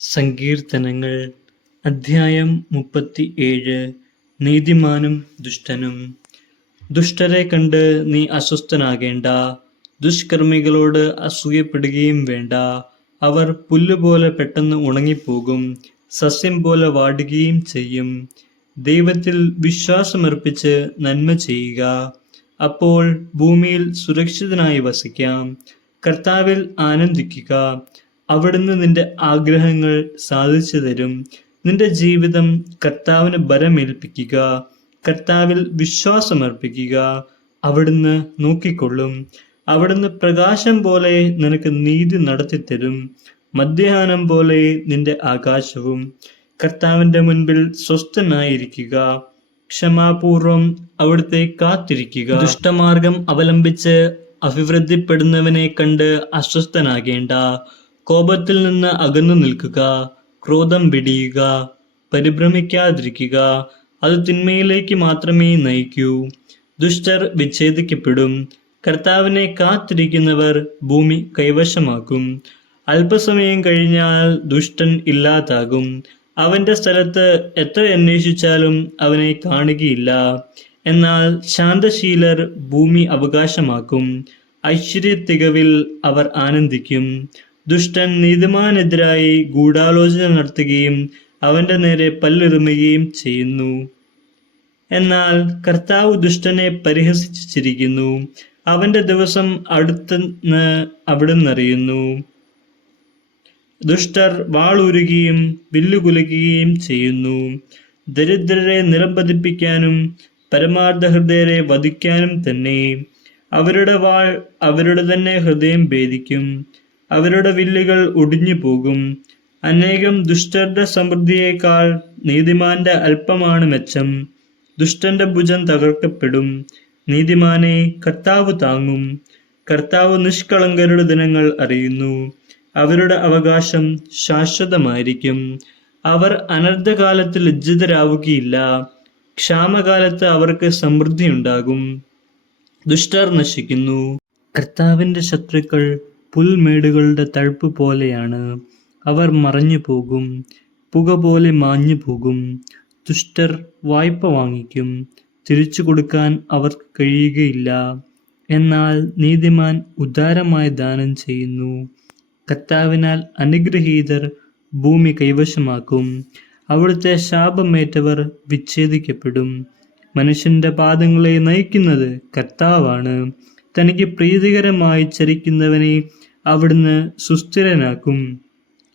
സങ്കീർത്തനങ്ങൾ അധ്യായം 37. നീതിമാനും ദുഷ്ടനും. ദുഷ്ടരെ കണ്ട് നീ അസ്വസ്ഥനാകേണ്ട, ദുഷ്കർമ്മികളോട് അസൂയപ്പെടുകയും വേണ്ട. അവർ പുല്ലുപോലെ പെട്ടെന്ന് ഉണങ്ങിപ്പോകും, സസ്യം പോലെ വാടുകയും ചെയ്യും. ദൈവത്തിൽ വിശ്വാസമർപ്പിച്ച് നന്മ ചെയ്യുക, അപ്പോൾ ഭൂമിയിൽ സുരക്ഷിതനായി വസിക്കാം. കർത്താവിൽ ആനന്ദിക്കുക, അവിടുന്ന് നിന്റെ ആഗ്രഹങ്ങൾ സാധിച്ചു തരും. നിന്റെ ജീവിതം കർത്താവിന് ഭരമേൽപ്പിക്കുക, കർത്താവിൽ വിശ്വാസമർപ്പിക്കുക, അവിടുന്ന് നോക്കിക്കൊള്ളും. അവിടുന്ന് പ്രകാശം പോലെ നിനക്ക് നീതി നടത്തിത്തരും, മധ്യാഹ്നം പോലെ നിന്റെ ആകാശവും. കർത്താവിന്റെ മുൻപിൽ സ്വസ്ഥനായിരിക്കുക, ക്ഷമാപൂർവം അവിടുത്തെ കാത്തിരിക്കുക. ദുഷ്ടമാർഗം അവലംബിച്ച് അഭിവൃദ്ധിപ്പെടുന്നവനെ കണ്ട് അസ്വസ്ഥനാകേണ്ട. കോപത്തിൽ നിന്ന് അകന്നു നിൽക്കുക, ക്രോധം വെടിയുക, പരിഭ്രമിക്കാതിരിക്കുക, അത് തിന്മയിലേക്ക് മാത്രമേ നയിക്കൂ. ദുഷ്ടർ വിച്ഛേദിക്കപ്പെടും, കർത്താവിനെ കാത്തിരിക്കുന്നവർ ഭൂമി കൈവശമാക്കും. അല്പസമയം കഴിഞ്ഞാൽ ദുഷ്ടൻ ഇല്ലാതാകും, അവന്റെ സ്ഥലത്ത് എത്ര അന്വേഷിച്ചാലും അവനെ കാണുകയില്ല. എന്നാൽ ശാന്തശീലർ ഭൂമി അവകാശമാക്കും, ഐശ്വര്യത്തികവിൽ അവർ ആനന്ദിക്കും. ദുഷ്ടൻ നീതിമാനെതിരായി ഗൂഢാലോചന നടത്തുകയും അവന്റെ നേരെ പല്ലിറുമുകയും ചെയ്യുന്നു. എന്നാൽ കർത്താവ് ദുഷ്ടനെ പരിഹസിച്ചു ചിരിക്കുന്നു, അവന്റെ ദിവസം അടുത്തെന്ന് അവിടുന്നറിയുന്നു. ദുഷ്ടർ വാളൂരുകയും വില്ലുകുലയ്ക്കുകയും ചെയ്യുന്നു. ദരിദ്രരെ നിലംപതിപ്പിക്കാനും പരമാർത്ഥഹൃദയരെ വധിക്കാനും തന്നെ. അവരുടെ വാൾ അവരുടെ തന്നെ ഹൃദയം ഭേദിക്കും, അവരുടെ വില്ലുകൾ ഒടിഞ്ഞു പോകും. അനേകം ദുഷ്ടരുടെ സമൃദ്ധിയേക്കാൾ നീതിമാന്റെ അല്പമാണ് മെച്ചം. ദുഷ്ടന്റെ ഭുജം തകർക്കപ്പെടും, നീതിമാനെ കർത്താവ് താങ്ങും. കർത്താവ് നിഷ്കളങ്കരുടെ ദിനങ്ങൾ അറിയുന്നു, അവരുടെ അവകാശം ശാശ്വതമായിരിക്കും. അവർ അനർത്ഥകാലത്ത് ലജ്ജിതരാവുകയില്ല, ക്ഷാമകാലത്ത് അവർക്ക് സമൃദ്ധിയുണ്ടാകും. ദുഷ്ടർ നശിക്കുന്നു, കർത്താവിന്റെ ശത്രുക്കൾ പുൽമേടുകളുടെ തഴപ്പ് പോലെയാണ്. അവർ മറഞ്ഞു പോകും, പുക പോലെ മാഞ്ഞു പോകും. ദുഷ്ടർ വായ്പ വാങ്ങിക്കും, തിരിച്ചു കൊടുക്കാൻ അവർക്ക് കഴിയുകയില്ല. എന്നാൽ നീതിമാൻ ഉദാരമായി ദാനം ചെയ്യുന്നു. കർത്താവിനാൽ അനുഗ്രഹീതർ ഭൂമി കൈവശമാക്കും, അവിടുത്തെ ശാപമേറ്റവർ വിച്ഛേദിക്കപ്പെടും. മനുഷ്യന്റെ പാദങ്ങളെ നയിക്കുന്നത് കർത്താവാണ്, തനിക്ക് പ്രീതികരമായി ചരിക്കുന്നവനെ അവിടുന്ന് സുസ്ഥിരനാക്കും.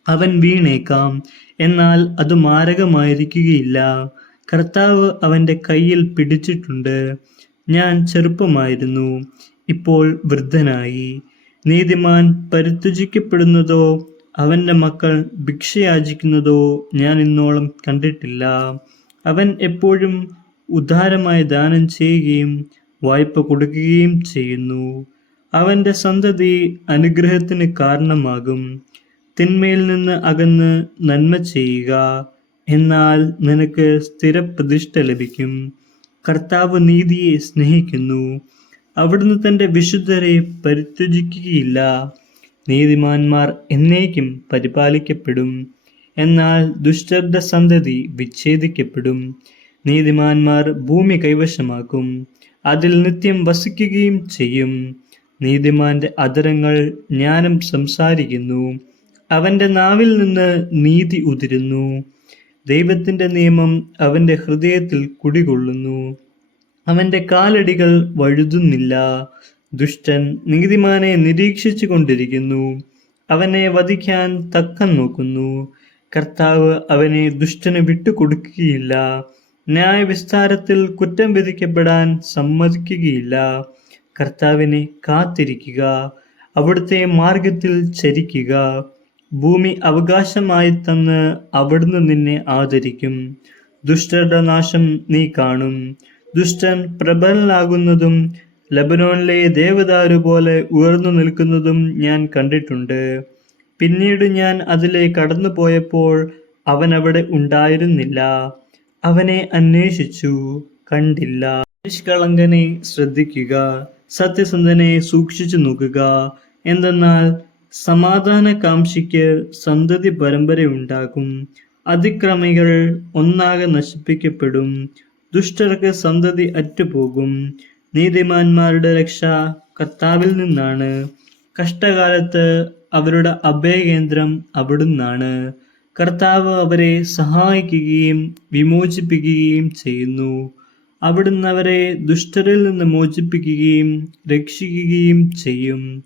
അവൻ വീണേക്കാം, എന്നാൽ അത് മാരകമായിരിക്കുകയില്ല. കർത്താവ് അവന്റെ കയ്യിൽ പിടിച്ചിട്ടുണ്ട്. ഞാൻ ചെറുപ്പമായിരുന്നു, ഇപ്പോൾ വൃദ്ധനായി. നീതിമാൻ പരിത്യജിക്കപ്പെടുന്നതോ അവന്റെ മക്കൾ ഭിക്ഷയാചിക്കുന്നതോ ഞാൻ ഇന്നോളം കണ്ടിട്ടില്ല. അവൻ എപ്പോഴും ഉദാരമായി ദാനം ചെയ്യുകയും വായ്പ കൊടുക്കുകയും ചെയ്യുന്നു. അവന്റെ സന്തതി അനുഗ്രഹത്തിന് കാരണമാകും. തിന്മയിൽ നിന്ന് അകന്ന് നന്മ ചെയ്യുക, എന്നാൽ നിനക്ക് സ്ഥിരപ്രതിഷ്ഠ ലഭിക്കും. കർത്താവ് നീതിയെ സ്നേഹിക്കുന്നു, അവിടുന്ന് തന്റെ വിശുദ്ധരെ പരിത്യജിക്കുകയില്ല. നീതിമാന്മാർ എന്നേക്കും പരിപാലിക്കപ്പെടും, എന്നാൽ ദുഷ്ടരുടെ സന്തതി വിച്ഛേദിക്കപ്പെടും. നീതിമാന്മാർ ഭൂമി കൈവശമാക്കും, അതിൽ നിത്യം വസിക്കുകയും ചെയ്യും. നീതിമാന്റെ അധരങ്ങൾ ജ്ഞാനം സംസാരിക്കുന്നു, അവന്റെ നാവിൽ നിന്ന് നീതി ഉതിരുന്നു. ദൈവത്തിന്റെ നിയമം അവന്റെ ഹൃദയത്തിൽ കുടികൊള്ളുന്നു, അവന്റെ കാലടികൾ വഴുതുന്നില്ല. ദുഷ്ടൻ നീതിമാനെ നിരീക്ഷിച്ചു കൊണ്ടിരിക്കുന്നു, അവനെ വധിക്കാൻ തക്കം നോക്കുന്നു. കർത്താവ് അവനെ ദുഷ്ടന് വിട്ടുകൊടുക്കുകയില്ല, ന്യായവിസ്താരത്തിൽ കുറ്റം വിധിക്കപ്പെടാൻ സമ്മതിക്കുകയില്ല. കർത്താവിനെ കാത്തിരിക്കുക, അവിടുത്തെ മാർഗത്തിൽ ചരിക്കുക. ഭൂമി അവകാശമായി തന്ന് അവിടുന്ന് നിന്നെ ആദരിക്കും. ദുഷ്ടരുടെ നാശം നീ കാണും. ദുഷ്ടൻ പ്രബലനാകുന്നതും ലബനോനിലെ ദേവദാരു പോലെ ഉയർന്നു നിൽക്കുന്നതും ഞാൻ കണ്ടിട്ടുണ്ട്. പിന്നീട് ഞാൻ അതിലെ കടന്നു പോയപ്പോൾ അവൻ അവിടെ ഉണ്ടായിരുന്നില്ല. അവനെ അന്വേഷിച്ചു, കണ്ടില്ല. നിഷ്കളങ്കനെ ശ്രദ്ധിക്കുക, സത്യസന്ധനെ സൂക്ഷിച്ചു നോക്കുക. എന്തെന്നാൽ സമാധാനകാംക്ഷിക്ക് സന്തതി പരമ്പരയുണ്ടാകും. അതിക്രമികൾ ഒന്നാകെ നശിപ്പിക്കപ്പെടും. ദുഷ്ടർക്ക് സന്തതി അറ്റുപോകും. നീതിമാന്മാരുടെ രക്ഷ കർത്താവിൽ നിന്നാണ്. കഷ്ടകാലത്ത് അവരുടെ അഭയകേന്ദ്രം അവിടുന്നാണ്. കർത്താവ് അവരെ സഹായിക്കുകയും വിമോചിപ്പിക്കുകയും ചെയ്യുന്നു. അവിടുന്ന് അവരെ ദുഷ്ടരിൽ നിന്ന് മോചിപ്പിക്കുകയും രക്ഷിക്കുകയും ചെയ്യും.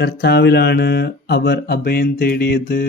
കർത്താവിലാണ് അവർ അഭയം തേടിയത്.